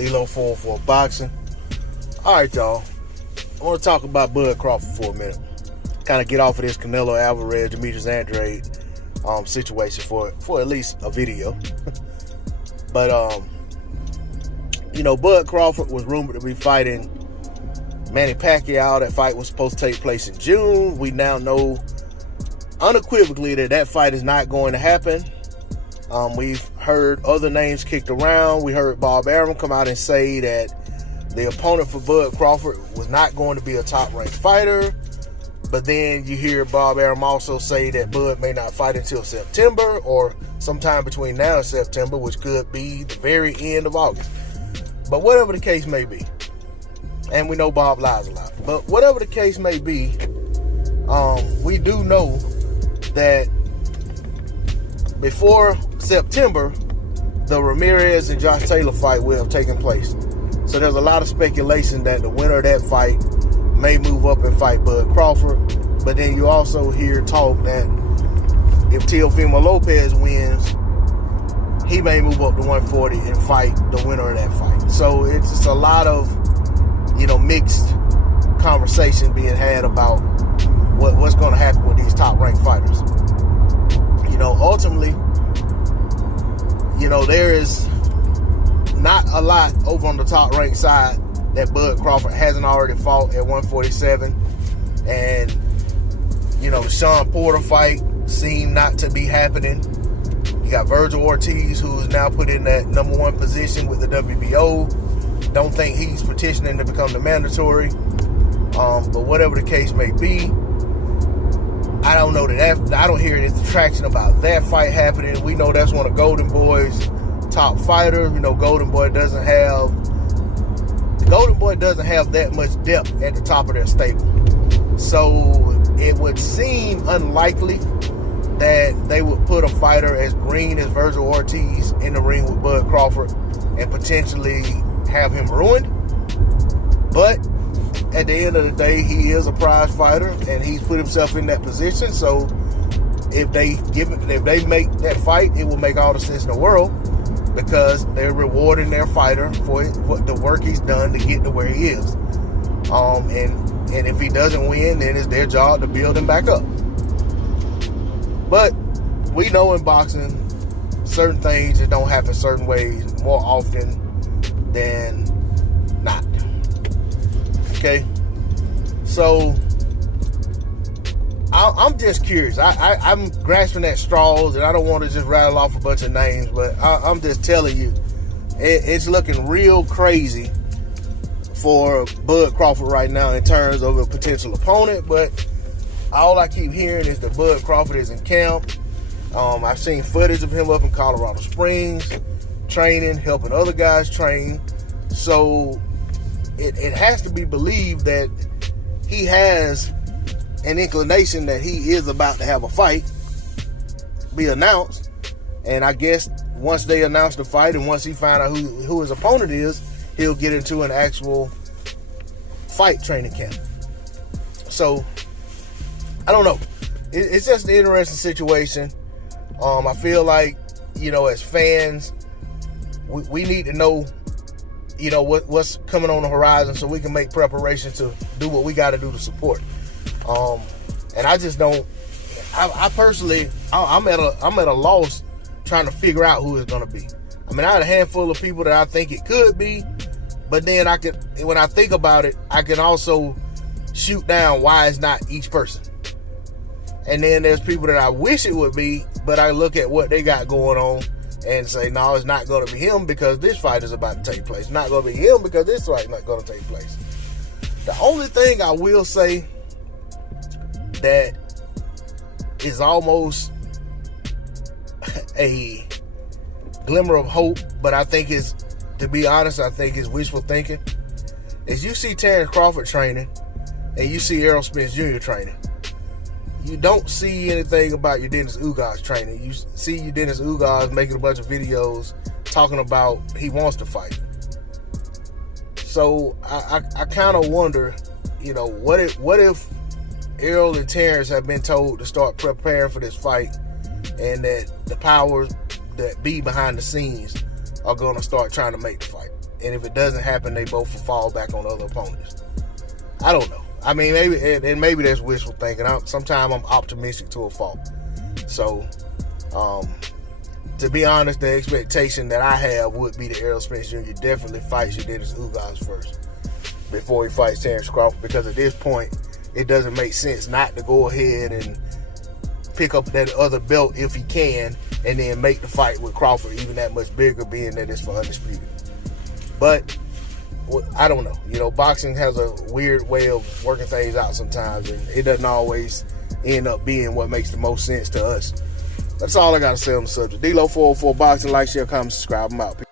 D-Lo 404 Boxing. Alright, y'all. I want to talk about Bud Crawford for a minute. Kind of get off of this Canelo Alvarez, Demetrius Andrade situation for at least a video. But, Bud Crawford was rumored to be fighting Manny Pacquiao. That fight was supposed to take place in June. We now know unequivocally that fight is not going to happen. We've heard other names kicked around. We heard Bob Arum come out and say that the opponent for Bud Crawford was not going to be a top-ranked fighter. But then you hear Bob Arum also say that Bud may not fight until September or sometime between now and September, which could be the very end of August. But whatever the case may be, and we know Bob lies a lot, but whatever the case may be, we do know that before September, the Ramirez and Josh Taylor fight will have taken place. So there's a lot of speculation that the winner of that fight may move up and fight Bud Crawford. But then you also hear talk that if Teofimo Lopez wins, he may move up to 140 and fight the winner of that fight. So it's just a lot of, mixed conversation being had about what's going to happen with these top-ranked fighters. Ultimately, there is not a lot over on the top-ranked side that Bud Crawford hasn't already fought at 147. And, the Sean Porter fight seemed not to be happening. You got Virgil Ortiz, who is now put in that number one position with the WBO. Don't think he's petitioning to become the mandatory. But whatever the case may be, I don't know I don't hear any traction about that fight happening. We know that's one of Golden Boy's top fighters. Golden Boy doesn't have that much depth at the top of their stable. So it would seem unlikely that they would put a fighter as green as Virgil Ortiz in the ring with Bud Crawford and potentially have him ruined. But at the end of the day, he is a prize fighter and he's put himself in that position. So if they make that fight, it will make all the sense in the world, because they're rewarding their fighter for the work he's done to get to where he is. And if he doesn't win, then it's their job to build him back up. But we know in boxing, certain things that don't happen certain ways more often than not. Okay? So I'm just curious. I'm grasping at straws, and I don't want to just rattle off a bunch of names, but I'm just telling you, it's looking real crazy for Bud Crawford right now in terms of a potential opponent. But all I keep hearing is that Bud Crawford is in camp. I've seen footage of him up in Colorado Springs training, helping other guys train. So it has to be believed that he has an inclination that he is about to have a fight be announced. And I guess once they announce the fight and once he find out who his opponent is, he'll get into an actual fight training camp. So I don't know. It's just an interesting situation. I feel like, as fans, we need to know, what's coming on the horizon so we can make preparations to do what we got to do to support. And I just don't. I personally, I'm at a loss trying to figure out who it's gonna be. I mean, I had a handful of people that I think it could be, but then when I think about it, I can also shoot down why it's not each person. And then there's people that I wish it would be, but I look at what they got going on and say, no, it's not going to be him because this fight is about to take place. It's not going to be him because this fight is not going to take place. The only thing I will say that is almost a glimmer of hope, but I think is, to be honest, I think is wishful thinking, is you see Terence Crawford training and you see Errol Spence Jr. training. You don't see anything about your Dennis Ugas training. You see your Dennis Ugas making a bunch of videos talking about he wants to fight. So I kind of wonder, what if Errol and Terence have been told to start preparing for this fight, and that the powers that be behind the scenes are going to start trying to make the fight. and if it doesn't happen, they both will fall back on other opponents. I don't know. I mean, maybe that's wishful thinking. Sometimes I'm optimistic to a fault. So, to be honest, the expectation that I have would be that Errol Spence Jr. definitely fights Dennis Ugas first before he fights Terence Crawford, because at this point, it doesn't make sense not to go ahead and pick up that other belt if he can, and then make the fight with Crawford even that much bigger, being that it's for undisputed. But I don't know. You know, boxing has a weird way of working things out sometimes, and it doesn't always end up being what makes the most sense to us. That's all I got to say on the subject. D-Lo 404 Boxing. Like, share, comment, subscribe. I'm out.